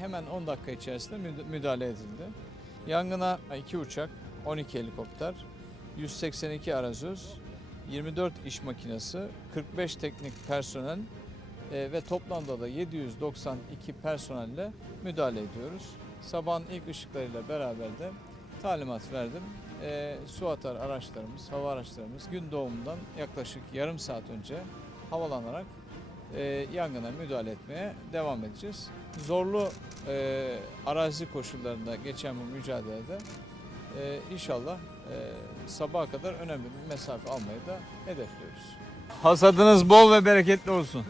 hemen 10 dakika içerisinde müd- müdahale edildi. Yangına 2 uçak, 12 helikopter, 182 arazöz, 24 iş makinesi, 45 teknik personel e, ve toplamda da 792 personelle müdahale ediyoruz. Sabahın ilk ışıklarıyla beraber de talimat verdim. E, su atar araçlarımız, hava araçlarımız gün doğumundan yaklaşık yarım saat önce havalanarak e, yangına müdahale etmeye devam edeceğiz. Zorlu e, arazi koşullarında geçen bu mücadelede e, inşallah e, sabaha kadar önemli bir mesafe almayı da hedefliyoruz. Hasadınız bol ve bereketli olsun.